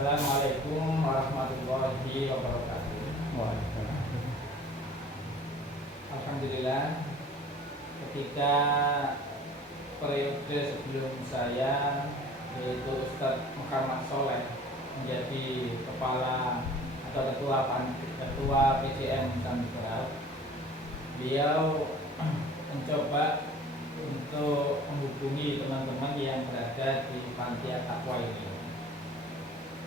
Assalamualaikum warahmatullahi wabarakatuh. Waalaikumsalam. Alhamdulillah, ketika periode sebelum saya, yaitu Ustadz Muhammad Soleh, menjadi kepala atau ketua PCM Samudera, beliau mencoba untuk menghubungi teman-teman yang berada di Panti At-Taqwa ini.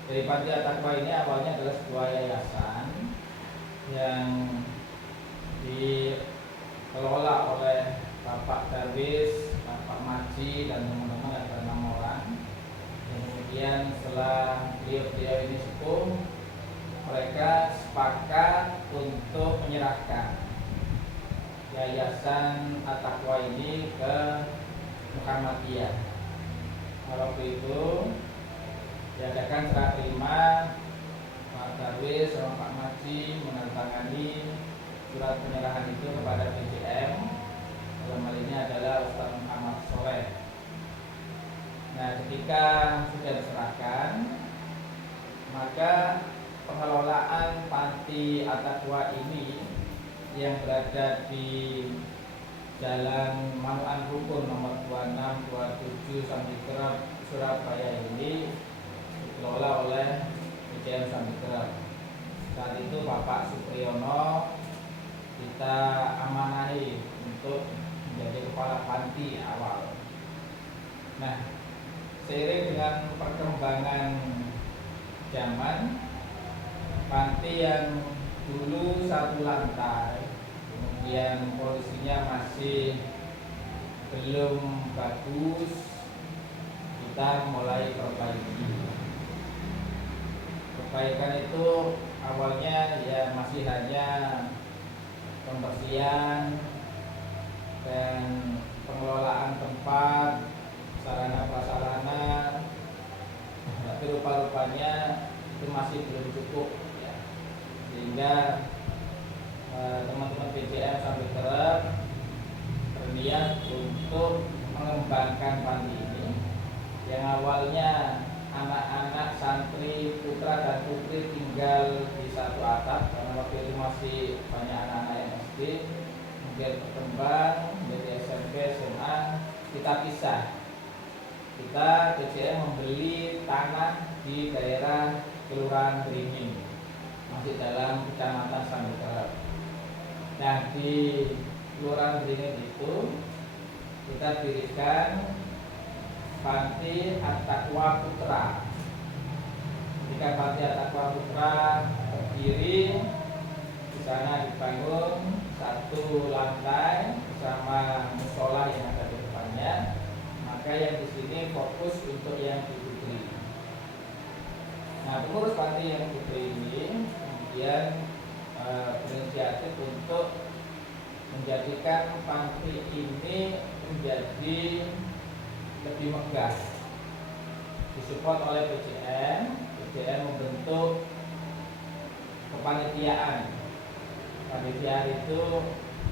Dari Panti At-Taqwa ini awalnya adalah sebuah yayasan yang dikelola oleh Bapak Darwis, Bapak Maji, dan teman-teman ada 6 orang. Dan kemudian setelah beliau ini sepuh, mereka sepakat untuk menyerahkan Yayasan At-Taqwa ini ke Muhammadiyah. Waktu itu diadakan serah terima, Pak Darwis sama Pak Maji menandatangani surat penyerahan itu kepada PCM. Dalam hal ini adalah Ustadz Muhammad Soleh. Nah, ketika sudah diserahkan, maka pengelolaan Panti At-Taqwa ini yang berada di Jalan Manuan Rukun nomor 2627 Samudera Surabaya ini dikelola oleh PCM Samudera. Saat itu Bapak Supriyono kita amanahi untuk menjadi kepala panti awal. Nah, seiring dengan perkembangan zaman, panti yang dulu 1 lantai, kemudian posisinya masih belum bagus, kita mulai perbaiki. Perbaikan itu awalnya ya masih hanya pembersihan dan pengelolaan tempat, sarana prasarana, tapi rupa-rupanya itu masih belum cukup ya. Sehingga teman-teman PCM Samudera berniat untuk mengembangkan panti ini yang awalnya anak-anak santri putra dan putri tinggal di satu atap, karena waktu itu masih banyak anak-anak yang SD. Kemudian berkembang menjadi SMP, SMA, kita pisah. Kita PCM membeli tanah di daerah Kelurahan Beringin, masih dalam Kecamatan Samudera. Nah, di Kelurahan Beringin itu kita dirikan Panti At-Taqwa Putra. Ketika Panti At-Taqwa Putra berdiri, di sana dibangun 1 lantai bersama musola yang ada di depannya. Maka yang di sini fokus untuk yang di putri. Nah, pengurus panti yang putri ini kemudian berinisiatif untuk menjadikan panti ini menjadi lebih megah, disupport oleh PCM membentuk kepanitiaan. Kepanitiaan itu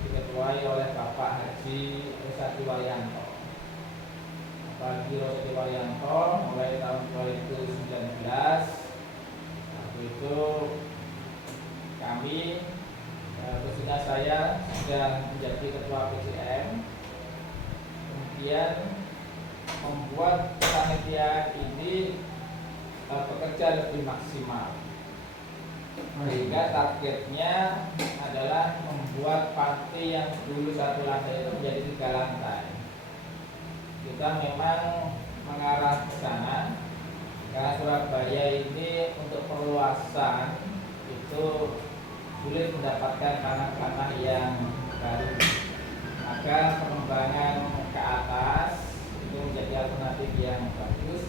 diketuai oleh Bapak Haji Rosadi Waryanto. Bapak Haji Rosadi Waryanto mulai tahun 2019, waktu itu kami, khususnya saya, sudah menjadi ketua PCM. Kemudian membuat kepanitiaan ini bekerja lebih maksimal, sehingga targetnya adalah membuat panti yang dulu 1 lantai itu menjadi 3 lantai. Kita memang mengarah ke sana karena Surabaya ini untuk perluasan itu sulit mendapatkan tanah-tanah yang baru, maka pengembangan ke atas itu menjadi alternatif yang bagus,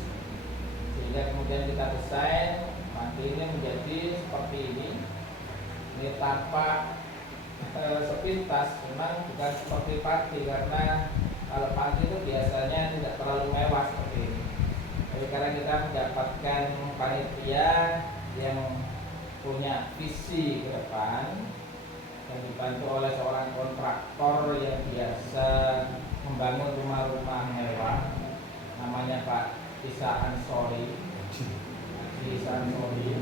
sehingga kemudian kita desain panti ini menjadi seperti ini. Ini tanpa sepintas memang bukan seperti panti, karena kalau panti itu biasanya tidak terlalu mewah seperti ini. Tapi karena kita mendapatkan panitia yang punya visi ke depan dan dibantu oleh seorang kontraktor yang biasa membangun rumah-rumah mewah, namanya Pak Isa Ansori. Jadi desain solid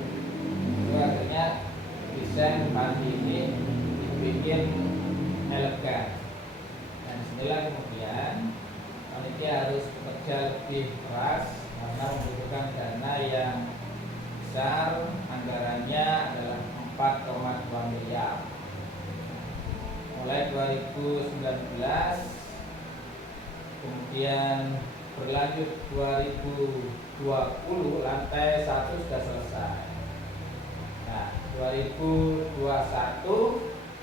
itu artinya desain panti ini dibikin elegan. Dan disinilah kemudian panitia harus bekerja lebih keras karena membutuhkan dana yang besar, anggarannya adalah 4,2 miliar. Mulai 2019 kemudian berlanjut 2020 lantai 1 sudah selesai. Nah, 2021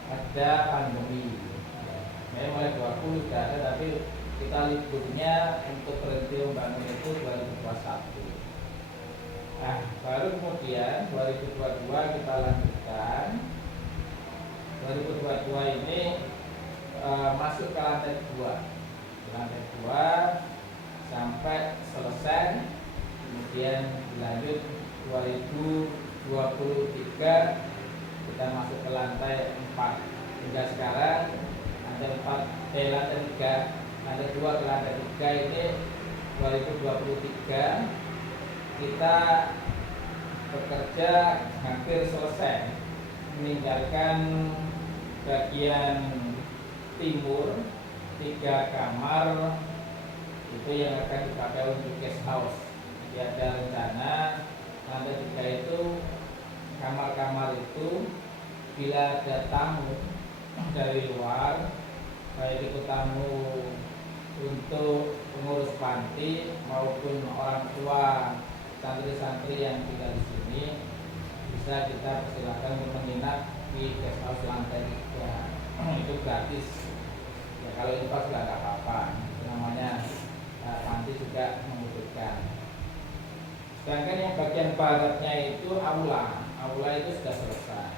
ada pandemi. Mulai 20 sudah ada, tapi kita liburnya untuk berhenti membangun itu 2021. Nah, baru kemudian 2022 kita lanjutkan. 2022 ini masuk ke lantai 2 sampai selesai, kemudian dilanjut 2023 kita masuk ke lantai 4 hingga sekarang lantai 2 ke lantai 3 ini 2023 kita bekerja hampir selesai, meninggalkan bagian timur 3 kamar itu yang akan dipakai untuk guest house. Jadi ada rencana lantai 3 itu kamar-kamar itu bila ada tamu dari luar, baik itu tamu untuk pengurus panti maupun orang tua santri-santri yang tinggal di sini, bisa kita persilakan untuk menginap di guest house lantai 3. Itu gratis. Ya, kalau itu pas nggak apa-apa. Namanya panti juga membutuhkan. Sedangkan yang bagian baratnya itu aula itu sudah selesai.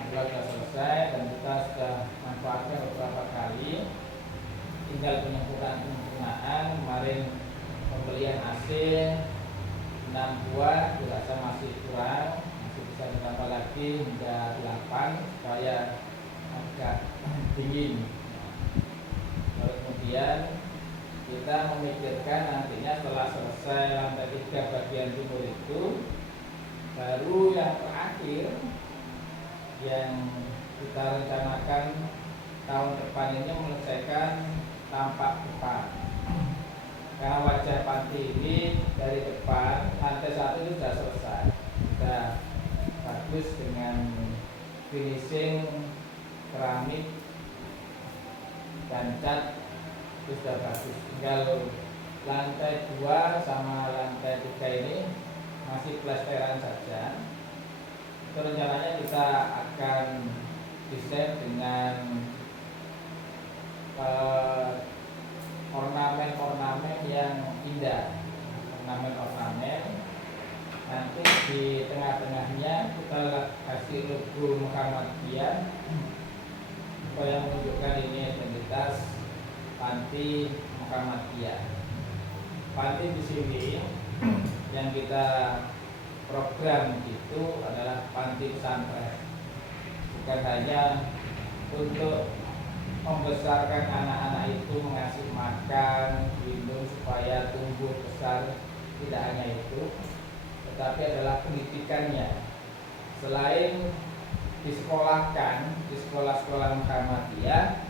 Aula sudah selesai dan kita sudah manfaatkan beberapa kali. Tinggal penyempurnaan. Kemarin pembelian AC 6 buah, dirasa masih kurang, masih bisa ditambah lagi hingga 8 supaya agak dingin. Lalu kemudian kita memikirkan nantinya setelah selesai lantai 3 bagian timur itu, baru yang terakhir yang kita rencanakan tahun depan ini menyelesaikan tampak depan. Karena wajah panti ini dari depan lantai 1 itu sudah selesai, sudah bagus dengan finishing keramik dan cat itu sudah bagus. Tinggal lantai 2 sama lantai 3 ini masih plesteran saja. Itu rencananya kita akan desain dengan ornamen-ornamen yang indah, ornamen. Nanti di tengah-tengahnya kita kasih logo Muhammadiyah supaya menunjukkan ini identitas panti Muhammadiyah. Panti di sini yang kita program itu adalah panti pesantren, bukan hanya untuk membesarkan anak-anak itu, mengasih makan, minum supaya tumbuh besar, tidak hanya itu, tetapi adalah pendidikannya. Selain disekolahkan di sekolah-sekolah Muhammadiyah,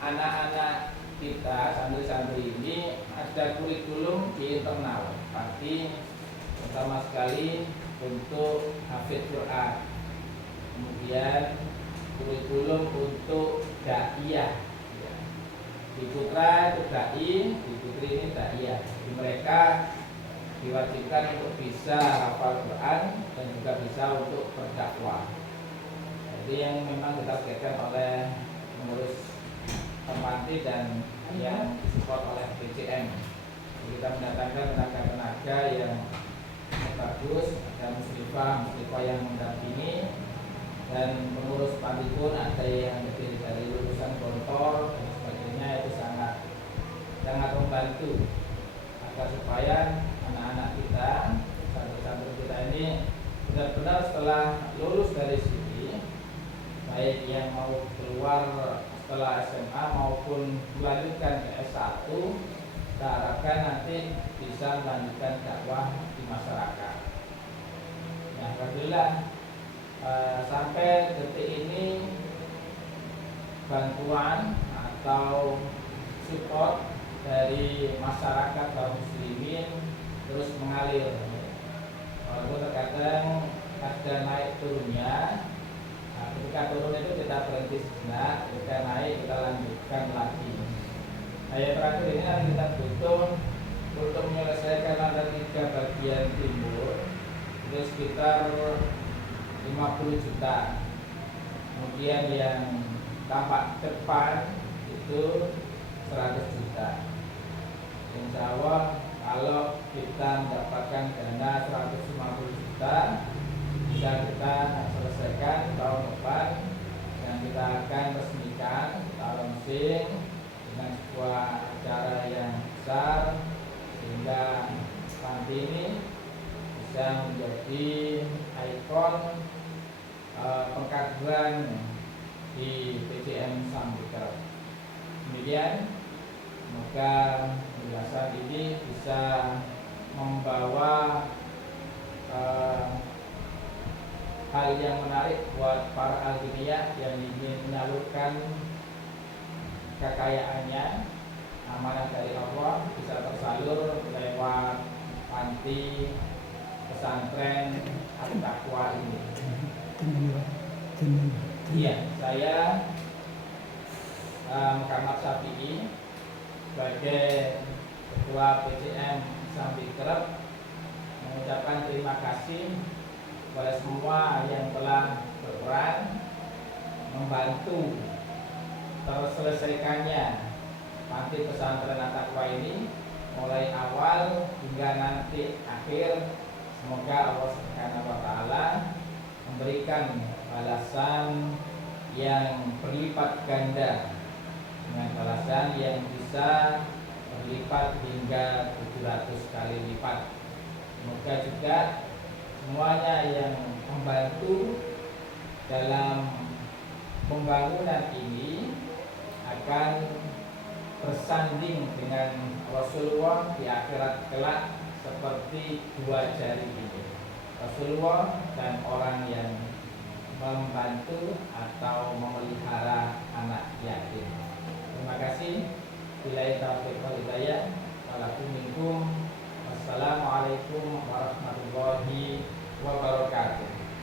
anak-anak kita, santri-santri ini ada kurikulum di internal panti, pertama sekali untuk hafidz Quran, kemudian kurikulum untuk da'iyah. Di putra itu da'i, di putri ini da'iyah. Jadi mereka diwajibkan untuk bisa hafal Quran dan juga bisa untuk berdakwah. Jadi yang memang ditargetkan oleh pengurus panti dan yang disupport oleh BCM. Jadi kita mendatangkan tenaga-tenaga yang bagus, ada muslimah yang mendampingi, dan pengurus panti pun ada yang lebih dari lulusan Gontor dan sebagainya. Itu sangat membantu agar supaya anak-anak kita, santri-santri kita ini benar-benar setelah lulus dari sini, baik yang mau keluar setelah SMA maupun melanjutkan ke S1, kita harapkan nanti bisa melanjutkan dakwah di masyarakat. alhamdulillah sampai detik ini bantuan atau support dari masyarakat kaum muslimin terus mengalir. Walaupun terkadang ada naik turunnya. Nah, ketika turun itu kita berhenti sejenak, ketika naik kita lanjutkan lagi. Nah, yang terakhir ini nanti kita butuh untuk menyelesaikan lantai 3 bagian timur itu sekitar 50 juta. Kemudian yang tampak depan itu 100 juta. Insya Allah kalau kita mendapatkan dana 150 juta bisa kita selesaikan tahun depan, dan kita akan resmikan launching dengan sebuah acara yang besar sehingga panti ini bisa menjadi ikon pengkaguan di PCM Sambikrep. Kemudian semoga penjelasan ini bisa membawa hal yang menarik buat para alginiyah yang ingin menyalurkan kekayaannya, amanah dari Allah, bisa tersalur lewat panti pesantren At-Taqwa ini. Iya, saya Muhammad Syafi'i sebagai Ketua PCM Sambikrep mengucapkan terima kasih kepada semua yang telah berperan membantu terselesaikannya panti pesantren At-Taqwa ini mulai awal hingga nanti akhir. Semoga Allah Subhanahu wa taala memberikan balasan yang berlipat ganda, dengan balasan yang bisa berlipat hingga 700 kali lipat. Semoga juga semuanya yang membantu dalam pembangunan ini akan bersanding dengan Rasulullah di akhirat kelak seperti dua jari ini, Rasulullah dan orang yang membantu atau